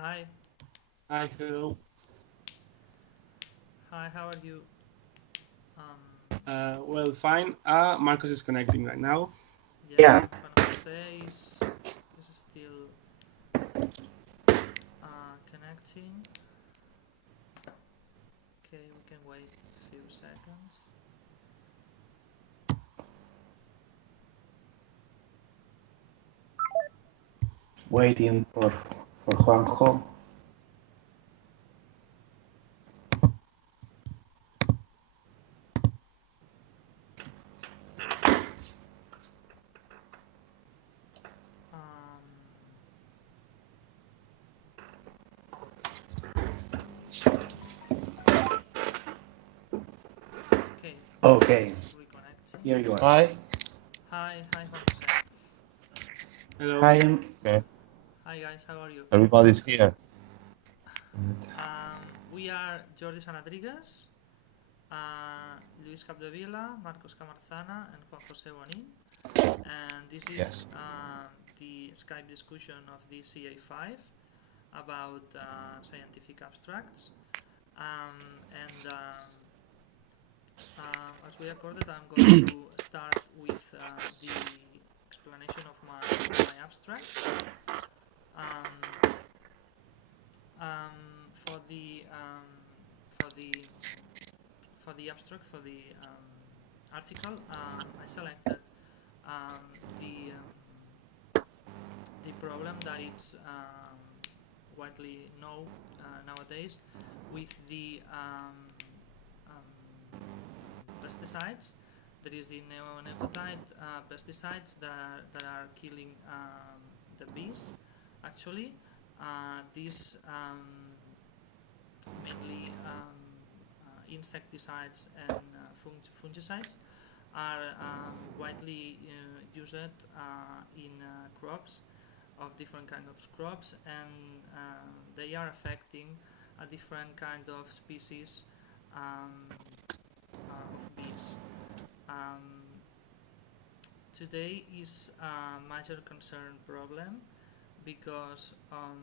Hi. Hi, hello. Hi, how are you? Well, fine. Marcos is connecting right now. Yeah, Juan Jose is still connecting. Okay, we can wait a few seconds. Waiting for Juanjo. Um, okay, Okay, it's reconnecting. here you are. Hi. Hi, Juan Jose. Hello. Hi, Okay. Hi guys, how are you? Everybody's here. We are Jordi Sanadrigas, Luis Capdevila, Marcos Camarzana, and Juan Jose Bonin. And this is Yes. the Skype discussion of the CA5 about scientific abstracts. As we accorded, I'm going to start with the explanation of my abstract. Um, for the abstract for the article, I selected the problem that it's widely known nowadays with the pesticides. There is the neonicotide pesticides that are killing the bees. Actually, these mainly insecticides and fungicides are widely used in crops of different kind of crops, and they are affecting a different kind of species of bees. Um, Today is a major concern problem because of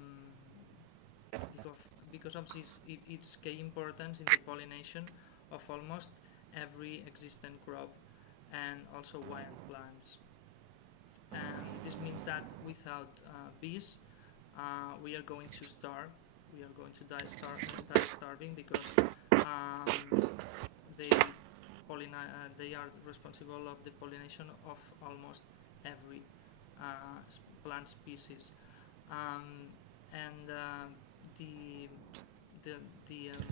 its key importance in the pollination of almost every existing crop and also wild plants. And this means that without bees, we are going to starve. We are going to die starving because um, they they are responsible of the pollination of almost every plant species. Um, and the the the um,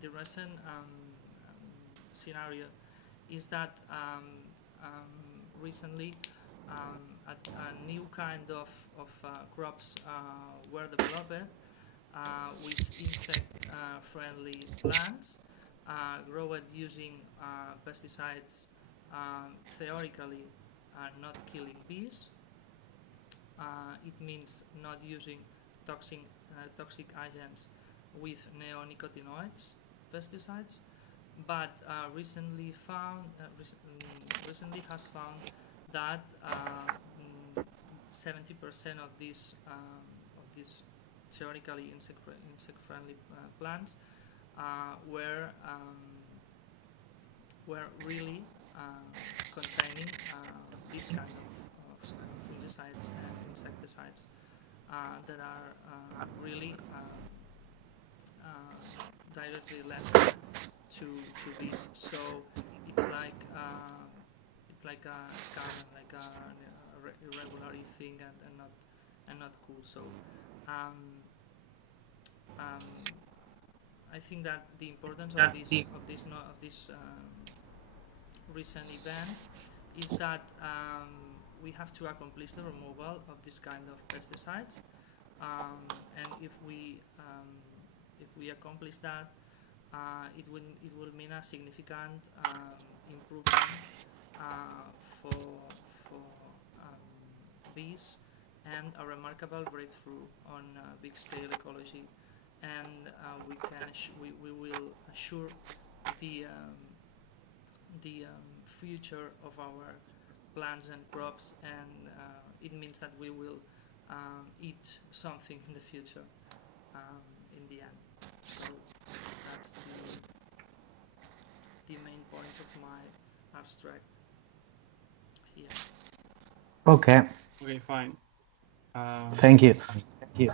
the recent scenario is that recently a new kind of crops were developed with insect friendly plants grown using pesticides, theoretically not killing bees. It means not using toxic agents with neonicotinoids pesticides, but recently has found that 70% of these theoretically insect-friendly plants were really containing this kind of fungicides and insecticides that are really directly lethal to bees. So it's like a scam and like a irregular thing, and not cool. So um, um, I think that the importance of this recent events is that we have to accomplish the removal of this kind of pesticides, and if we accomplish that, it will mean a significant improvement for bees, and a remarkable breakthrough on big scale ecology, and we will assure the future of our plants and crops, and it means that we will eat something in the future, in the end. So that's the main point of my abstract here. Okay. Okay, fine. Thank you. Thank you.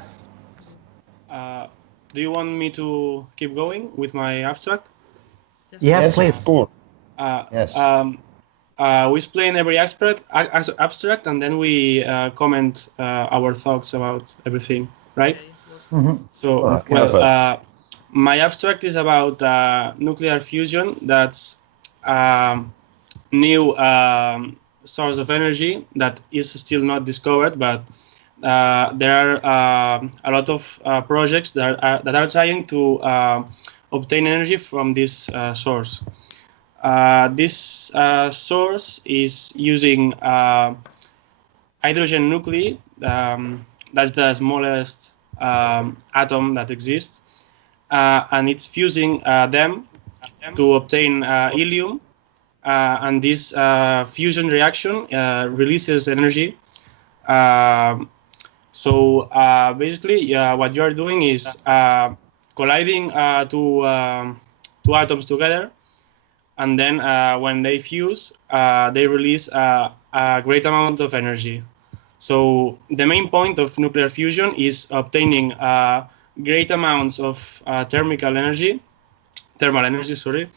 Do you want me to keep going with my abstract? Yes, Yes, please. please. Of course. Uh, Yes. we explain every abstract, and then we comment our thoughts about everything, right? Okay, works for me. Mhm. So, Okay. well, Perfect. my abstract is about nuclear fusion. That's new source of energy that is still not discovered, but there are a lot of projects that are trying to obtain energy from this source. This source is using hydrogen nuclei. That's the smallest atom that exists, and it's fusing them to obtain helium. And this fusion reaction releases energy. Basically, what you are doing is colliding two atoms together, and then when they fuse, they release a great amount of energy. So the main point of nuclear fusion is obtaining great amounts of thermal energy, sorry,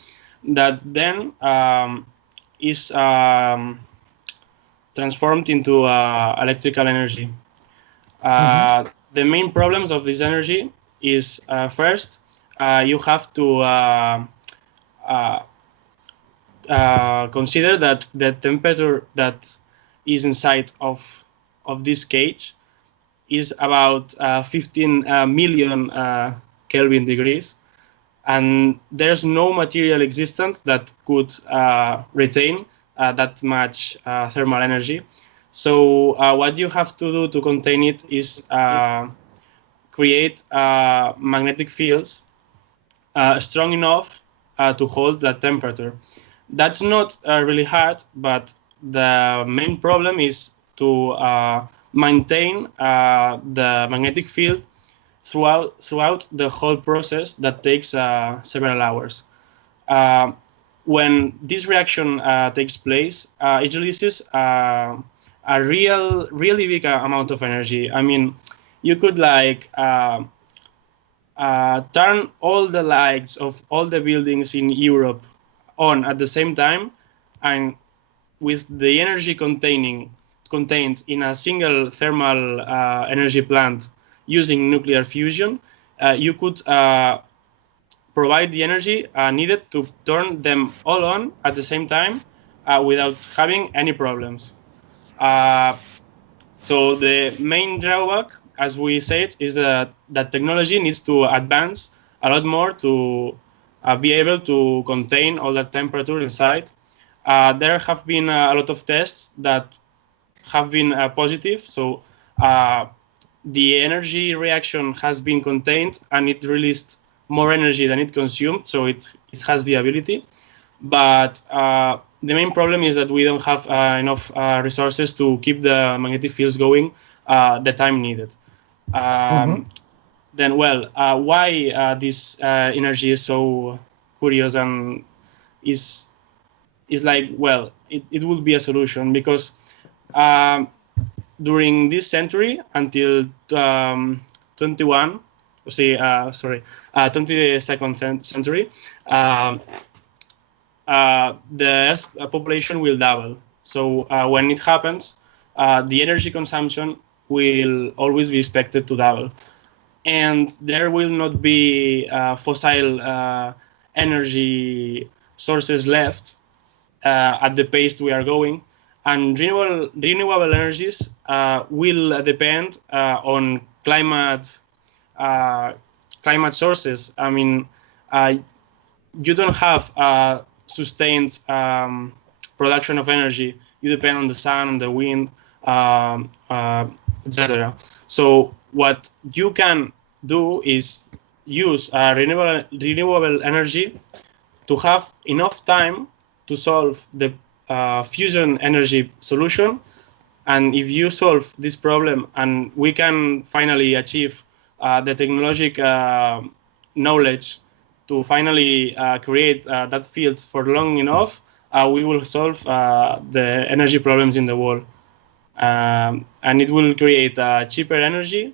that then is transformed into electrical energy. The main problems of this energy is first, you have to consider that the temperature that is inside of this cage is about 15 million Kelvin degrees, and there's no material existent that could retain that much thermal energy. So what you have to do to contain it is create magnetic fields strong enough to hold that temperature. That's not really hard, but the main problem is to maintain the magnetic field throughout the whole process that takes several hours. Uh, when this reaction takes place, it releases a really big amount of energy. I mean, you could turn all the lights of all the buildings in Europe on at the same time, and with the energy contained in a single thermal energy plant using nuclear fusion, you could provide the energy needed to turn them all on at the same time without having any problems. So the main drawback, as we said, is that technology needs to advance a lot more to be able to contain all that temperature inside. There have been a lot of tests that have been positive. So the energy reaction has been contained and it released more energy than it consumed. So it has viability. But the main problem is that we don't have enough resources to keep the magnetic fields going the time needed. Then, well, why this energy is so curious and is like, well, it would be a solution because during this century until 22nd century, the Earth's population will double. So when it happens, the energy consumption will always be expected to double. And there will not be fossil energy sources left at the pace we are going. And renewable energies will depend on climate sources. I mean, you don't have sustained production of energy. You depend on the sun, on the wind, etc. So what you can do is use renewable energy to have enough time to solve the fusion energy solution And if you solve this problem and we can finally achieve the technological knowledge to finally create that field for long enough, we will solve the energy problems in the world. And it will create cheaper energy.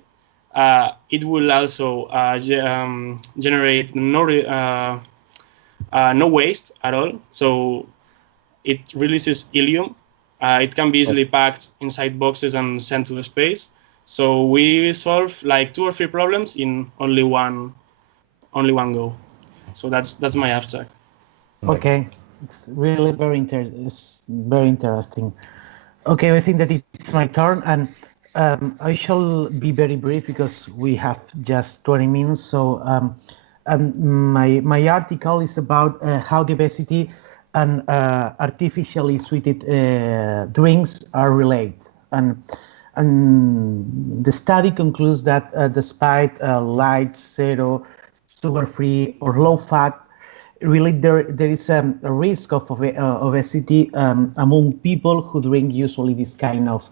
It will also generate no waste at all. So it releases helium. It can be easily packed inside boxes and sent to the space. So we solve like 2 or 3 problems in only one go. So that's my abstract. Okay, it's really it's very interesting. Okay, I think that it's my turn, and I shall be very brief because we have just 20 minutes. So my article is about how the obesity and artificially sweetened drinks are related, and the study concludes that despite light, zero, sugar-free, or low-fat, really there is a risk of obesity among people who drink usually this kind of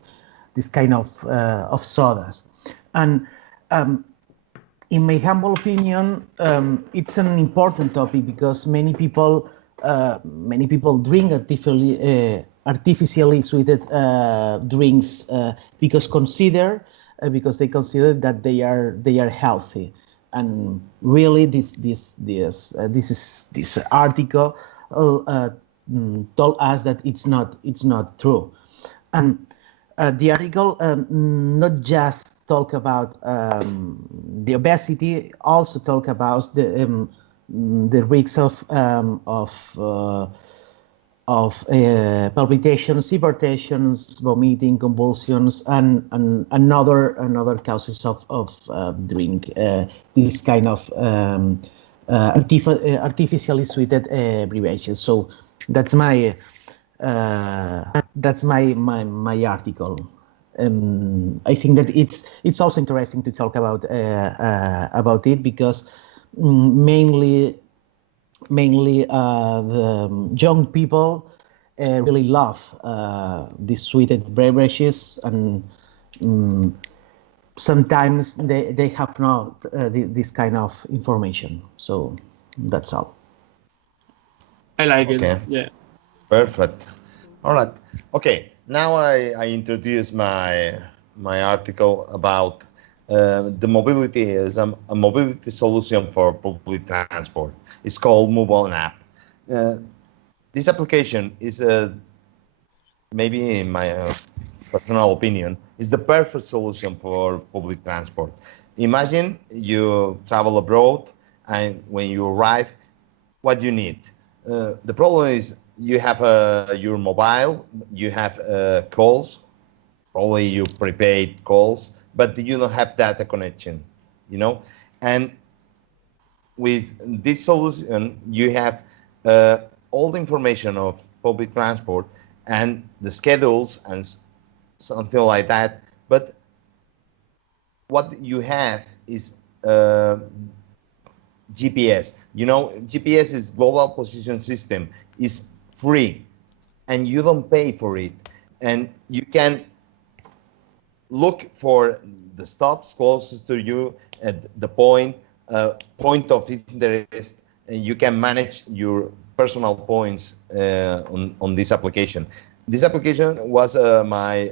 sodas. And in my humble opinion, it's an important topic because many people drink artificially sweetened drinks because they consider that they are healthy. And really, this article told us that it's not true. And the article not just talk about the obesity, also talk about the risks of palpitations, hypertensions, vomiting, convulsions, and another causes of drink this kind of artificially sweetened abbreviations. So that's my article. I think that it's also interesting to talk about it because mainly the young people really love these sweetened beverages, and sometimes they have not this kind of information. So that's all. I like Okay. it. Yeah. Perfect. All right. Okay. Now I introduce my article about the mobility is a mobility solution for public transport. It's called Move On app. This application is maybe in my personal opinion, is the perfect solution for public transport. Imagine you travel abroad and when you arrive, what do you need? The problem is you have your mobile, you have calls, probably you prepaid calls, but you don't have data connection, you know? And with this solution, you have all the information of public transport and the schedules and something like that. But what you have is GPS. You know, GPS is global position system, is free, and you don't pay for it. And you can look for the stops closest to you at the point of interest, and you can manage your personal points on this application. This application was my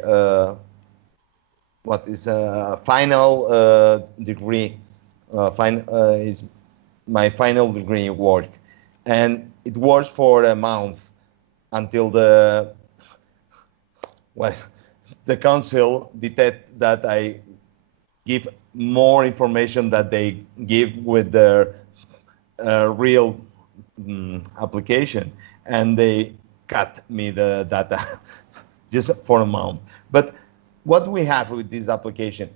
final degree. Is my final degree work, and it works for a month until the council detect that I give more information that they give with their real application, and they cut me the data just for a month. But what we have with this application,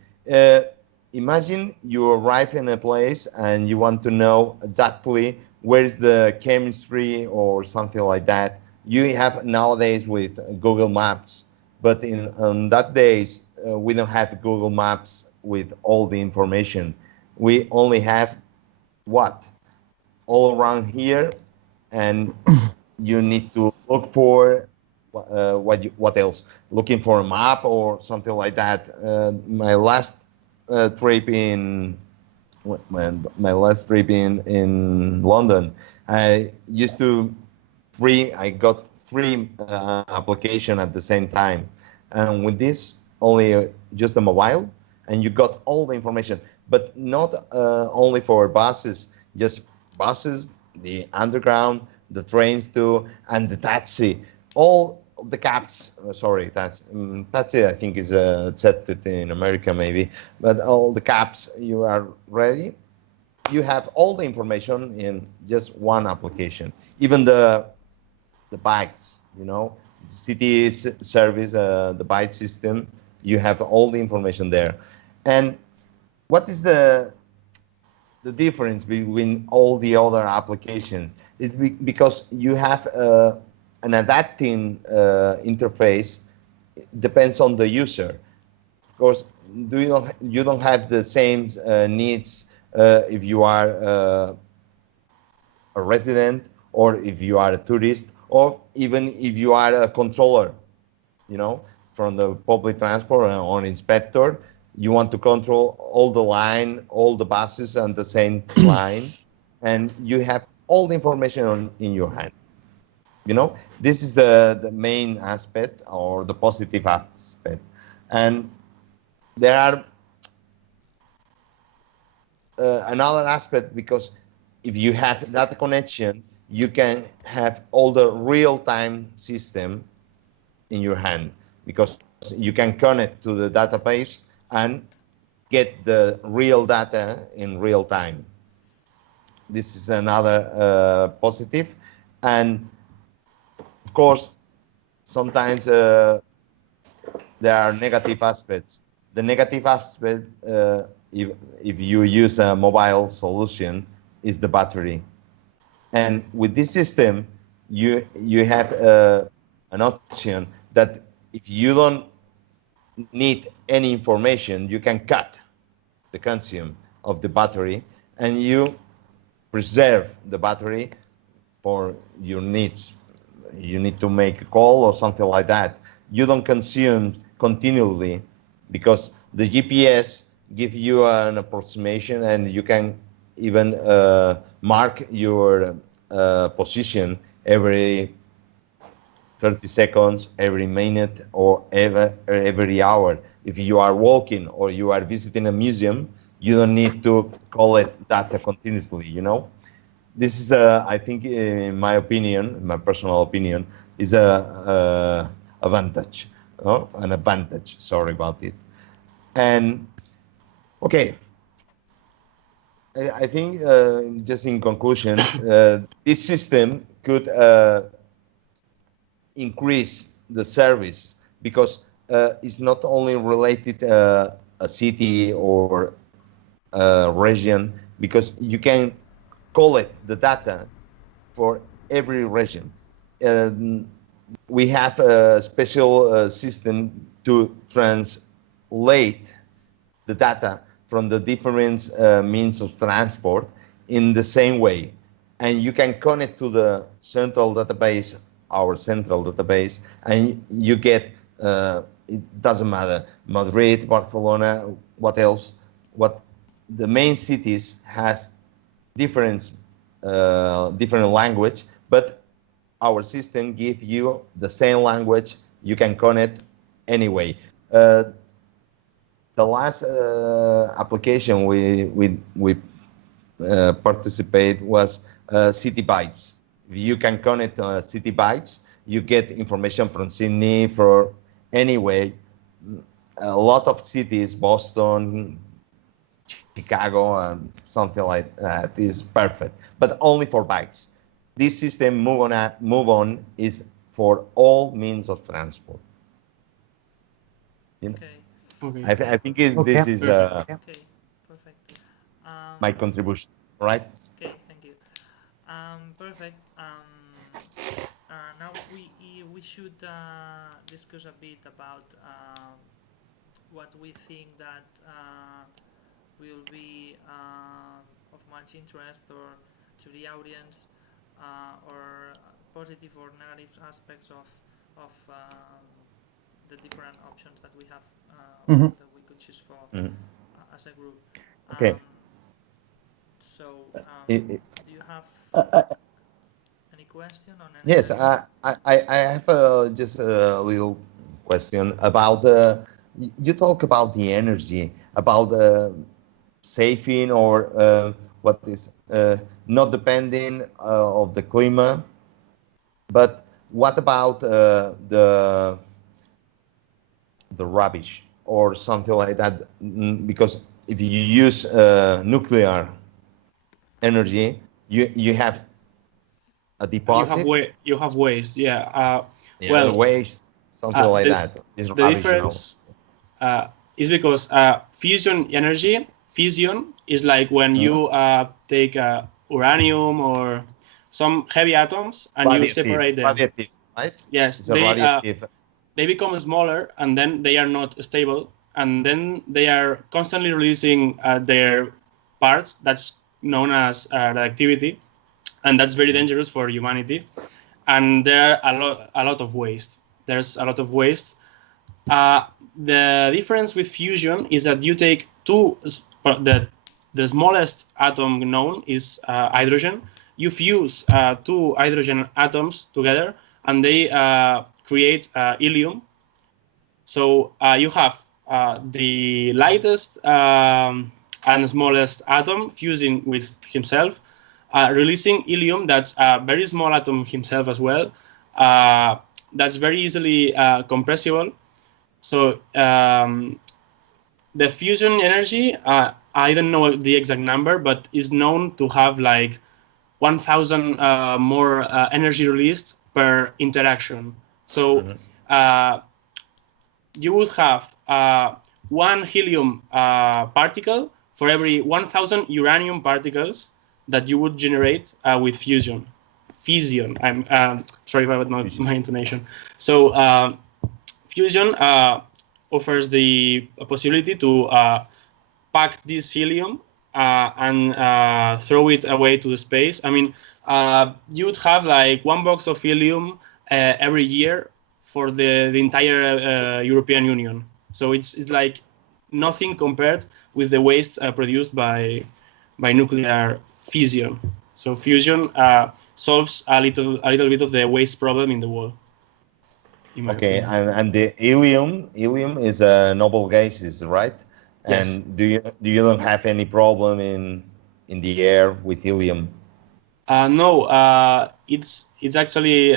imagine you arrive in a place and you want to know exactly where's the chemistry or something like that. You have nowadays with Google Maps, but on that days, we don't have Google Maps with all the information. We only have what? All around here, and you need to look for what else? Looking for a map or something like that. My last trip in my last trip in London, I used to I got three application at the same time, and with this only just a mobile, and you got all the information, but not only for buses, just buses, the underground, the trains too, and the taxi, all the cabs. Sorry, taxi I think is accepted in America maybe, but all the cabs you are ready. You have all the information in just one application. Even the bikes, city service, the bike system, you have all the information there. And what is the difference between all the other applications? Is because you have an adapting interface. Depends on the user. Of course, you don't have the same needs if you are a resident, or if you are a tourist, or even if you are a controller, you know, from the public transport or an inspector. You want to control all the line, all the buses on the same line, and you have all the information in your hand. This is the main aspect, or the positive aspect. And there are another aspect, because if you have that connection, you can have all the real-time system in your hand, because you can connect to the database and get the real data in real time. This is another positive. And of course, sometimes there are negative aspects. The negative aspect, if you use a mobile solution, is the battery. And with this system, you have an option that if you don't need any information, you can cut the consume of the battery, and you preserve the battery for your needs. You need to make a call or something like that. You don't consume continually, because the GPS gives you an approximation, and you can even mark your position every 30 seconds, every minute, or every hour. If you are walking or you are visiting a museum, you don't need to collect data continuously. This is, I think, in my opinion, my personal opinion, is a advantage, an advantage. Sorry about it. And okay, I think just in conclusion, this system could increase the service, because it's not only related a city or a region, because you can collect the data for every region. Um, we have a special system to translate the data from the different means of transport in the same way. And you can connect to the central database, our central database, and you get, it doesn't matter, Madrid, Barcelona, what else, what the main cities has different, different language, but our system gives you the same language. You can connect anyway. The last application we participate was City Bytes. If you can connect City Bytes, you get information from Sydney, for anyway. A lot of cities, Boston, Chicago, and something like that is perfect, but only for bikes. This system move on is for all means of transport. Okay. Okay. I think Okay. this is Perfect. Okay. Perfect. my contribution, right? Okay. Thank you. Perfect. Now we should discuss a bit about what we think that will be of much interest or to the audience, or positive or negative aspects the different options that we have Mhm. that we could choose for as a group. Okay. So, do you have any question on any Yes, area? I have just a little question about you talk about the energy, about saving or what is not depending of the climate, but what about the rubbish or something like that? Because if you use nuclear energy, you have a deposit, You have waste. Yeah. yeah, the Well, waste, something like the that. Is the rubbish, you know. difference is because fusion energy, fission is like when Mhm. you take uranium or some heavy atoms and you Radioactive, separate them. radioactive, right? Yes, It's a radioactive. they become smaller and then they are not stable and then they are constantly releasing their parts. That's known as radioactivity, and that's very dangerous for humanity. And there are a lot of waste. There's a lot of waste. The difference with fusion is that you take the smallest atom known is hydrogen. You fuse two hydrogen atoms together, and they create helium. So you have the lightest and smallest atom fusing with himself, releasing helium that's a very small atom himself as well. That's very easily compressible. So the fusion energy, I don't know the exact number, but is known to have like 1,000 more energy released per interaction. So Mhm. uh, you would have one helium particle for every 1,000 uranium particles that you would generate with fusion. Fission. I'm sorry about my intonation. So fusion offers the possibility to pack this helium and throw it away to the space. I mean, you would have like one box of helium every year for the entire European Union. So it's like nothing compared with the waste produced by nuclear fission. So fusion solves a little bit of the waste problem in the world, in my Okay, opinion. and the helium is a noble gases, right? Yes. And do you don't have any problem in the air with helium? No, it's actually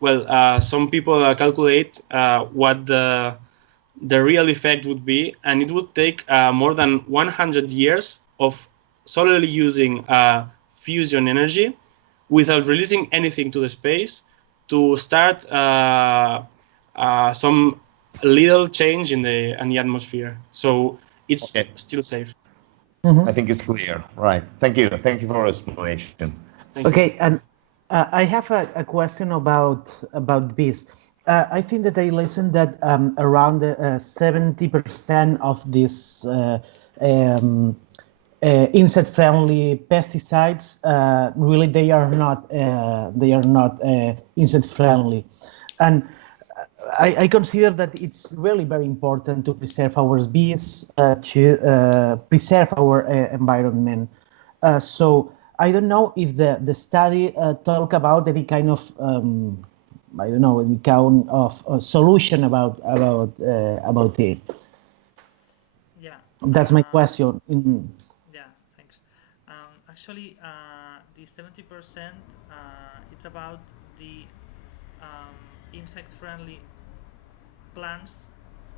well. Some people calculate what the real effect would be, and it would take more than 100 years of solely using fusion energy without releasing anything to the space to start some little change in the atmosphere. So it's Okay, still safe. I Mhm. think it's clear. Right. Thank you for your explanation. Thank you. Okay, and I have a question about this. I think that I listened that around 70% of these um, insect-friendly pesticides really they are not insect-friendly, and I consider that it's really very important to preserve our bees, to preserve our environment. So I don't know if the study talk about any kind of I don't know any kind of solution about it. Yeah. That's my question. Yeah. Thanks. Actually, the 70%, it's about the insect-friendly plants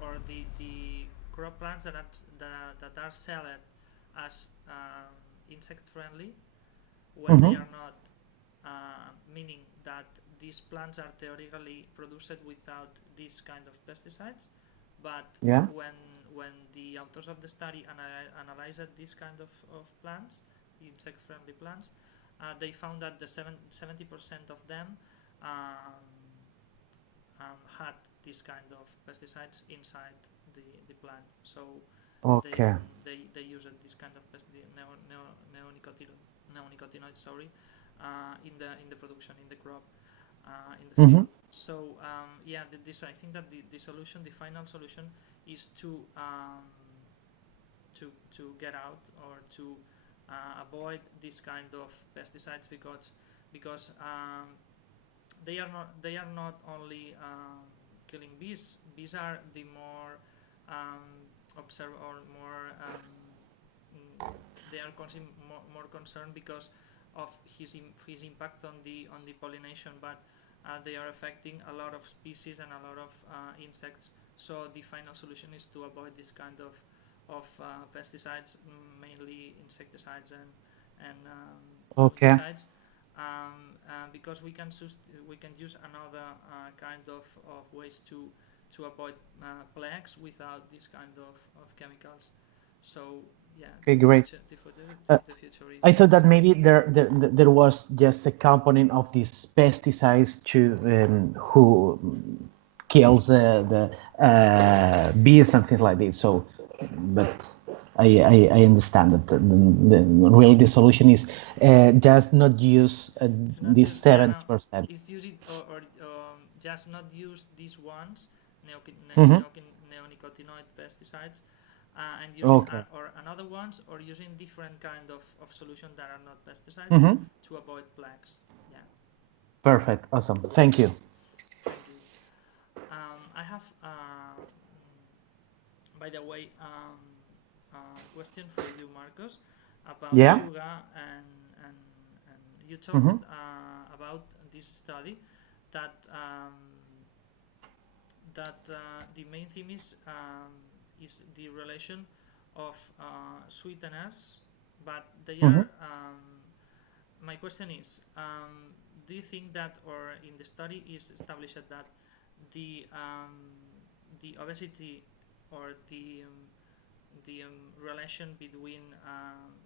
or the crop plants that are sold as insect friendly when they Mhm. are not, meaning that these plants are theoretically produced without this kind of pesticides, but Yeah. when the authors of the study analyzed this kind of plants, insect friendly plants, they found that the 70% of them um, had this kind of pesticides inside the plant. So they Okay. they used this kind of neonicotinoids, sorry, in the production in the crop, in the Mhm. field. So yeah, I think that the solution, the final solution, is to get out or to avoid this kind of pesticides, because they are not only killing bees. Bees are the more observe or more they are more concerned because of his impact on the pollination, but they are affecting a lot of species and a lot of insects. So the final solution is to avoid this kind of pesticides, mainly insecticides and Okay. fungicides, because we can use another kind of ways to avoid plagues without this kind of chemicals. So yeah, Okay, great. the future I thought is that maybe there was just a component of these pesticides to who kills the bees and things like this. So, but I understand that really the solution is just not use it's not this use, yeah, no, 70%. it's use it, or just not use these ones, Mm-hmm. neonicotinoid pesticides, and using Okay. or another ones, or using different kind of solution that are not pesticides Mm-hmm. to avoid plagues. Yeah, Perfect. Awesome. Thank you. thank you. I have by the way, question for you, Marcos, about Yeah. sugar, and you talked Mm-hmm. about this study that the main theme is the relation of sweeteners, but they Mm-hmm. are. My question is, do you think that, or in the study is established that the obesity or the relation between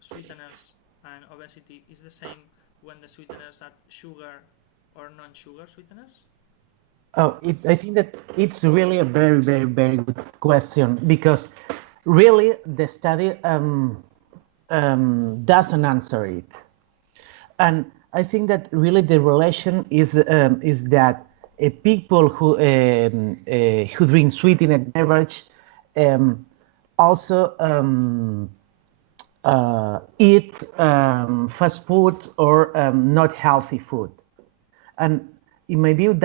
sweeteners and obesity is the same when the sweeteners add sugar or non-sugar sweeteners? Oh, I think that it's really a very, very, very good question because really the study doesn't answer it, and I think that really the relation is that people who drink sweetened beverage um, also eat fast food or not healthy food. And in my view,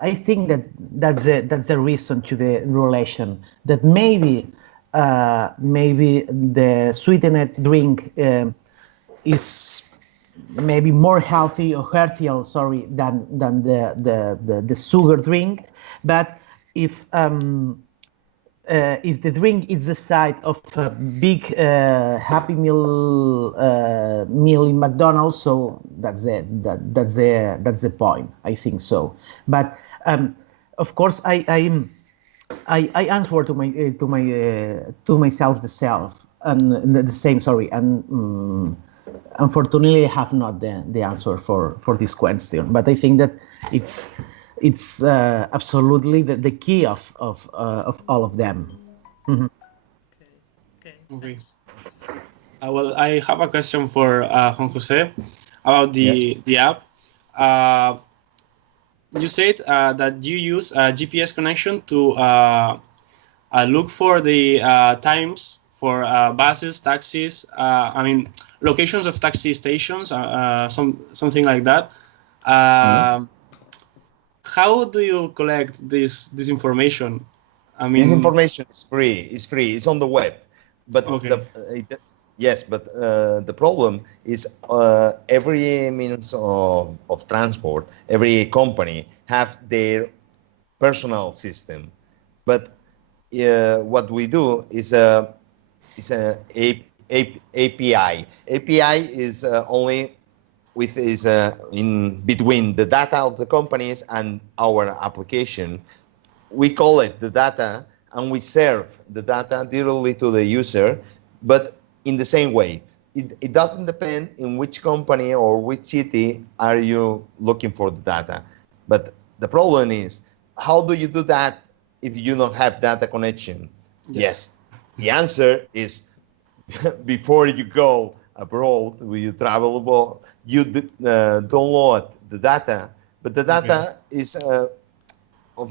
I think that that's the reason to the relation that maybe the sweetened drink is maybe more healthy or healthier, sorry, than the sugar drink. But if if the drink is the side of a big Happy Meal in McDonald's, so that's the point. I think so. But of course, I answer to myself the self and the same. Sorry, and unfortunately, I have not the answer for this question. But I think that it's absolutely the key of all of them. Mhm. Okay, okay, Okay. thanks. Well, I have a question for Juan Jose about Yes. the app. Uh, you said that you use a GPS connection to look for the times for buses, taxis. I mean, locations of taxi stations, something like that. Mhm. Um how do you collect this information? I This mean, information is free. It's free. It's on the web. But okay, yes, but the problem is every means of transport, every company have their personal system. But what we do is a API. API is only with is in between the data of the companies and our application. We collect the data and we serve the data directly to the user, but in the same way. It doesn't depend in which company or which city are you looking for the data. But the problem is, how do you do that if you don't have data connection? yes, Yes, the answer is before you go abroad, when you travel abroad, you download the data, but the okay, data is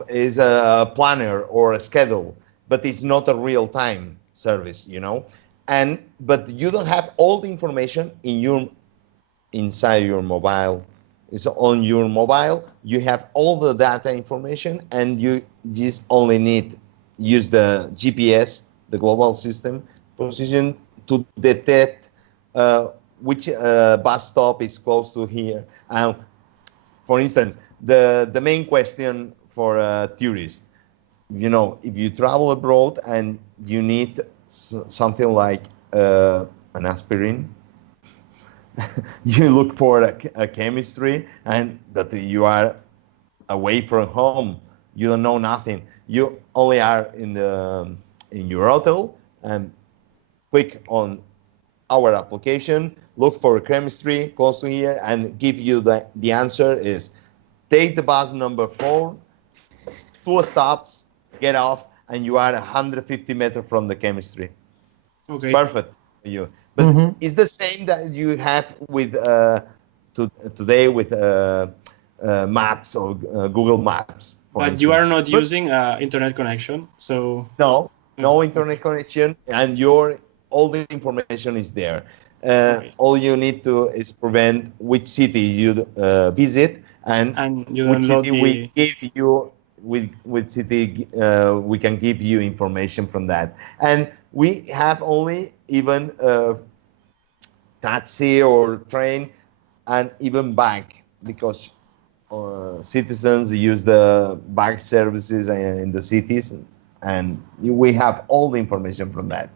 is a planner or a schedule, but it's not a real time service, you know. And but you don't have all the information in your inside your mobile. It's on your mobile. You have all the data information, and you just only need use the GPS, the global system position, to detect which bus stop is close to here. For instance, the main question for a tourist, you know, if you travel abroad and you need something like an aspirin, you look for a chemistry, and that you are away from home, you don't know nothing, you only are in your hotel, and click on our application, look for chemistry close to here, and give you the answer is take the bus number 4, 2 stops, get off, and you are 150 meters from the chemistry. It's Okay. perfect for you. But it's the same that you have with today with maps or Google Maps, for But you are instance. not But using internet connection, so no internet connection, and your all the information is there. okay. All you need to is prevent which city you visit, and And you which download city we the give you, with city we can give you information from that. And we have only even taxi or train, and even bike, because citizens use the bike services in the cities, and we have all the information from that.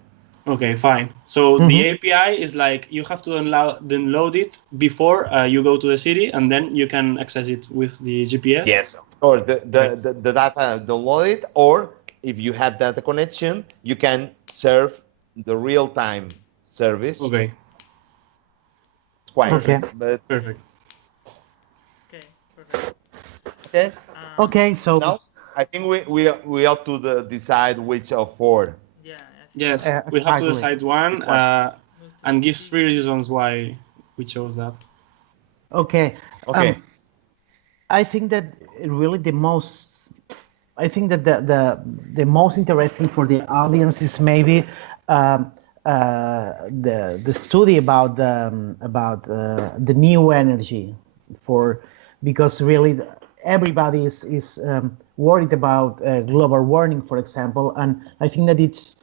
Okay, fine. So the API is like you have to download it before you go to the city, and then you can access it with the GPS. Yes, of course, Okay. the data download it, or if you have data connection, you can serve the real-time service. Okay. It's quite, Perfect. but Perfect. Okay, perfect. okay. Okay, so Now I think we have to decide which of 4. Yeah, I think Yes, we have to exactly. decide one Which one? move to the and give 3 decision. reasons why we chose that. Okay. Okay. I think that really the most, I think that the most interesting for the audience is maybe the study about the new energy for, because really everybody is worried about global warming, for example, and I think that it's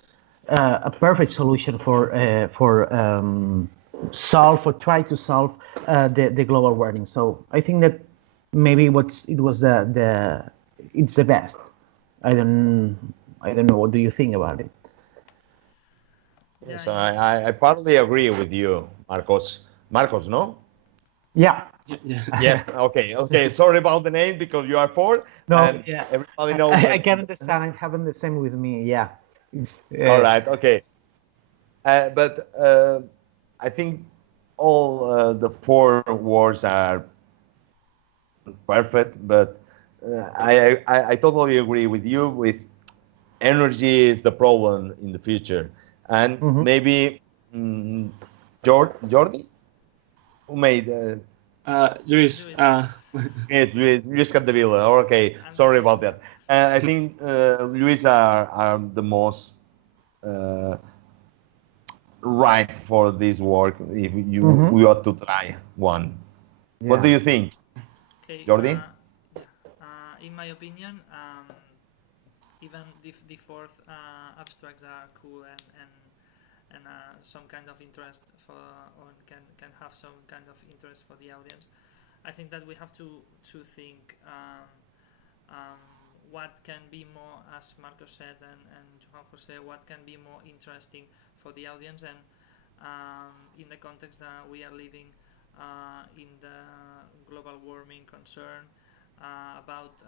a perfect solution for solve or try to solve the global warming. So I think that maybe it was it's the best. I don't know. What do you think about it? Yeah, So I partly agree with you, Marcos. Marcos, no? Yeah. Yeah. Yes. Okay. Okay. Sorry about the name, because you are 4, No. and Yeah. everybody knows I that. can understand. It happened the same with me. Yeah. It's All right. Okay. But I think all the 4 words are perfect. But I totally agree with you. With energy is the problem in the future, and maybe mm, Jordi, who made Luis, Luis, Luis. Luis Capdevila. Okay, I'm the sorry question. about that. I think Luis are the most uh, right for this work. If you we ought to try one. What do yeah. you think, Okay, Jordi? yeah. In my opinion, even the fourth abstracts are cool and some kind of interest for, or can have some kind of interest for the audience. I think that we have to think um, what can be more, as Marcos said and Juan Jose, what can be more interesting for the audience, and in the context that we are living in the global warming concern, about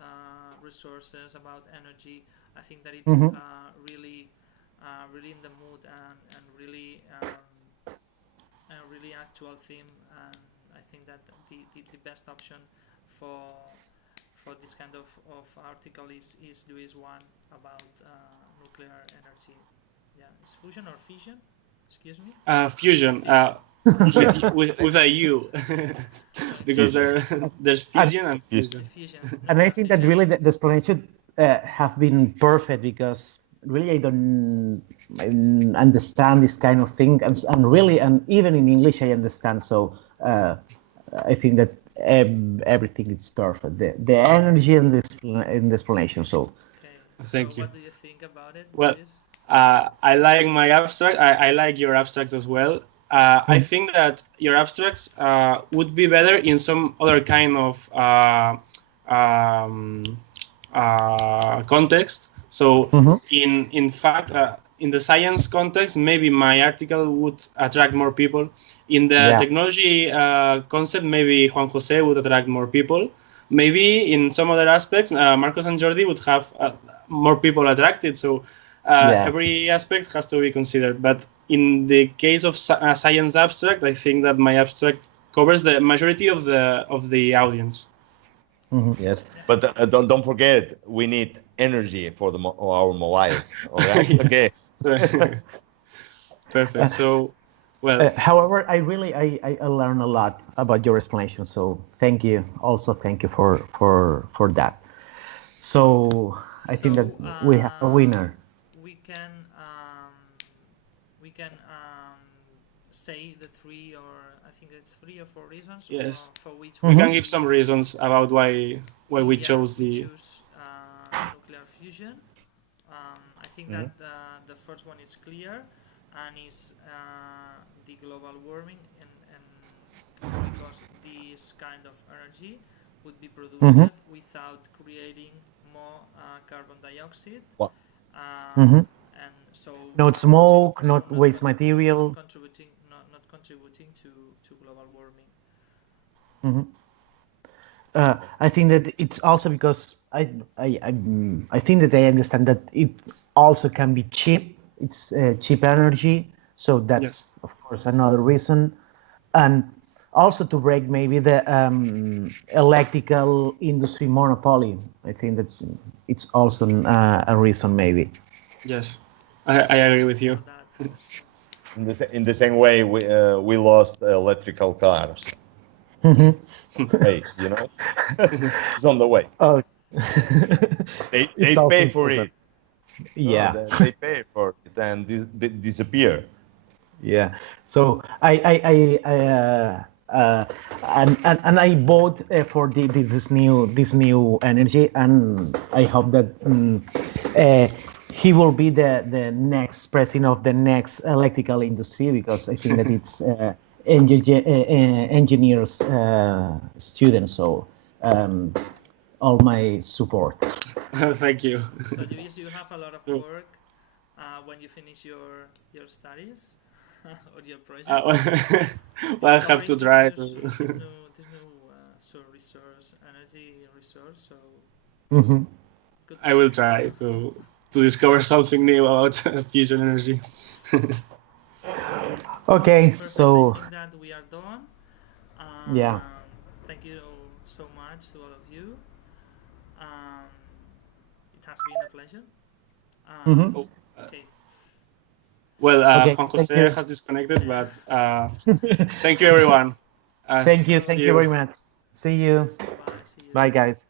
resources, about energy. I think that it's really, really in the mood, and really, a really actual theme. And I think that the best option for this kind of article is Luis one about nuclear energy. Yeah, is fusion or fission? Excuse me. Fusion. Fusion. with a U, because there's fusion and fusion. Diffusion. And I think that really the explanation have been perfect, because really I don't understand this kind of thing, and really, and even in English I understand. So I think that everything is perfect. The energy and the explanation. So Okay. Thank So you. what do you think about it, Well, Luis? I like my abstract. I like your abstracts as well. I think that your abstracts would be better in some other kind of um, context. So, in fact, in the science context, maybe my article would attract more people. In the yeah, technology concept, maybe Juan Jose would attract more people. Maybe in some other aspects, Marcos and Jordi would have more people attracted. So yeah. every aspect has to be considered. But in the case of science abstract, I think that my abstract covers the majority of the audience. Yes, Yeah. but don't forget, we need energy for our mobiles. All right. Yeah. Okay. Perfect. So, well, However, I learned a lot about your explanation. So thank you. Also, thank you for that. So I think that So we have a winner. we can we can say the three, or I think it's 3 or 4 reasons yes, for which we we can give some reasons about why we yeah, chose we the. choose nuclear fusion. I think Mhm. that the first one is clear, and is the global warming, and it's because this kind of energy would be produced without creating more carbon dioxide, Well, and so Not smoke, not waste material. not contributing to global warming. I think that it's also because I think that I understand that it also can be cheap. It's cheap energy, so Yes. that's of course another reason, and also to break maybe the electrical industry monopoly. I think that it's also a reason maybe. Yes, I agree with you. Support that. Yes. in the same way, we lost electrical cars. Hey, it's on the way. Oh, They it's also pay for important. it. No, Yeah. they pay for it and they disappear. Yeah. So and I vote for this new energy, and I hope that uh, he will be the next president of the next electrical industry, because I think that it's engineers students. So all my support. Thank you. So you have a lot of So, work when you finish your studies or your uh, project, well, I have discovering to try to. this new resource, energy resource. So Mhm. good I work. will try to discover something new about fusion energy. Okay. Perfect. I So think that we are done. yeah. Thank you so much to all of you. Um, it has been a pleasure. Hmm. Oh, Okay. well, Okay. Juan Thank Jose you. has disconnected, Yeah. but thank you, everyone. Thank you. See Thank you you. very much. See you. Bye. See you. Bye, guys.